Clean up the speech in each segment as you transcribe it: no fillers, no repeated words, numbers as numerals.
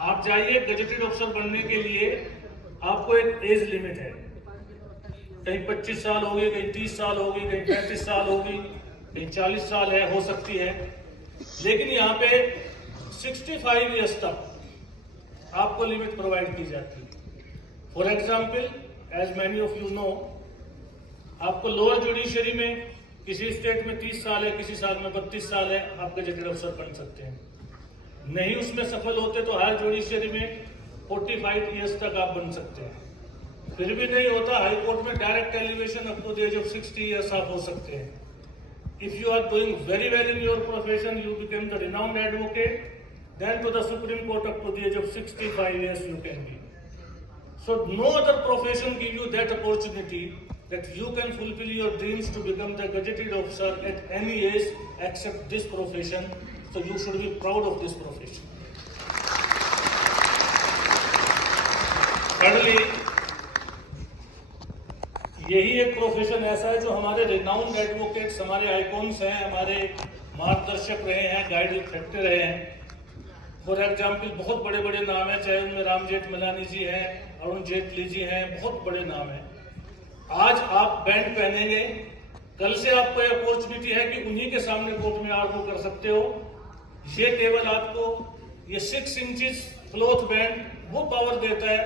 आप जाइए, gazetted officer बनने के लिए आपको एक एज लिमिट है। कहीं 25 साल होगी, कहीं 30 साल होगी, कहीं 35 साल होगी, कहीं 40 साल है, हो सकती है। लेकिन यहाँ पे 65 ईयर्स तक आपको लिमिट प्रोवाइड की जाती है। For example, as many of you know, आपको लोअर जुडिशरी में किसी स्टेट में 30 साल है, किसी साल में 32 साल है, आप गजेटेड ऑफिसर बन सकते हैं। नहीं उसमें सफल होते तो हायर जुडिशरी में 45 ईयर्स तक आप बन सकते हैं। फिर भी नहीं होता, हाई कोर्ट में direct elevation up to the age of 60 years आप हो सकते हैं। If you are doing very well in your profession, you become the renowned advocate, then to the Supreme Court up to the age of 65 years you can be. So no other profession give you that opportunity that you can fulfill your dreams to become the gazetted officer at any age except this profession. So you should be proud of this profession. Thirdly, यही एक profession ऐसा है जो हमारे renowned advocates, हमारे icons हैं, हमारे मार्गदर्शक रहे हैं, गाइड करते रहे हैं। फॉर एग्जाम्पल, बहुत बड़े बड़े नाम हैं, चाहे उनमें राम जेठमलानी जी हैं, अरुण जेटली जी हैं, बहुत बड़े नाम हैं। आज आप बैंड पहनेंगे, कल से आपको ये अपॉर्चुनिटी है कि उन्हीं के सामने कोर्ट में आर्गू कर सकते हो। ये केवल आपको ये 6 इंचेस क्लॉथ बैंड वो पावर देता है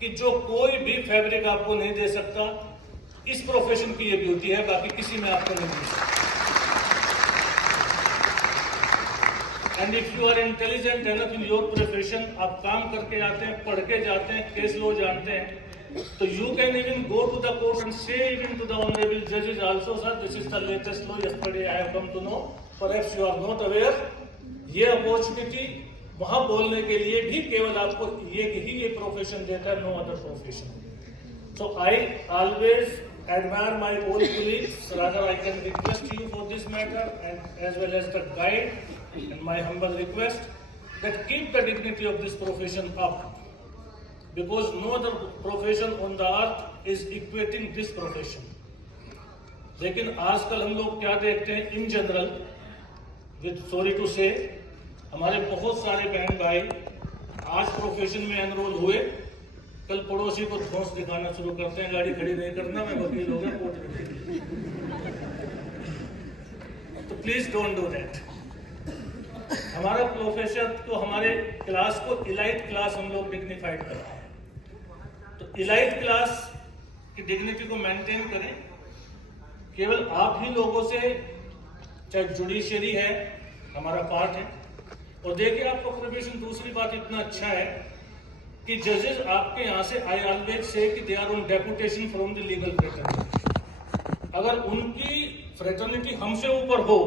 कि जो कोई भी फैब्रिक आपको नहीं दे सकता। इस प्रोफेशन की ये ब्यूटी है, बाकी किसी में आपको नहीं दे सकता। And if you are intelligent enough in your profession, आप काम करके आते हैं, पढ़ के जाते हैं, केस लॉ जानते हैं, तो you can even go to the court and say even to the honourable जजेस also, sir this is the latest law, yesterday I have come to know, perhaps you are not aware. ये opportunity वहां बोलने के लिए भी केवल आपको ये प्रोफेशन देता है, no other profession. So I always admire my old colleagues. Rather, I can request you for this matter, and as well as the guide, and my humble request that keep the dignity of this profession up, because no other profession on the earth is equating this profession. लेकिन आजकल हम लोग क्या देखते हैं, in general, with sorry to say, हमारे बहुत सारे बहन भाई आज प्रोफेशन में एनरोल हुए, कल पड़ोसी को धौंस दिखाना शुरू करते हैं, गाड़ी खड़ी नहीं करना, मैं वकील हो गया, कोर्ट में। तो प्लीज डोंट डू दैट। हमारा प्रोफेशन तो, हमारे क्लास को इलाइट क्लास हम लोग डिग्निफाइड करते हैं। तो इलाइट क्लास की डिग्निटी को मेंटेन करें। केवल आप ही लोगों से, चाहे जुडिशरी है, हमारा पार्ट है। और देखिए, आपका प्रोफेशन, दूसरी बात इतना अच्छा है कि जजेस आपके यहाँ से, आई ऑलवेज से, कि they are on deputation from the legal fraternity. अगर उनकी फ्रेटर्निटी हमसे ऊपर हो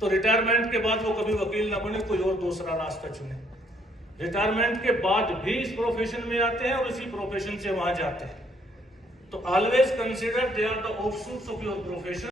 तो रिटायरमेंट के बाद वो कभी वकील ना बने, कोई और दूसरा रास्ता चुने। रिटायरमेंट के बाद भी इस प्रोफेशन में आते हैं और इसी प्रोफेशन से वहां जाते हैं। तो always consider they are the offshoots of your profession.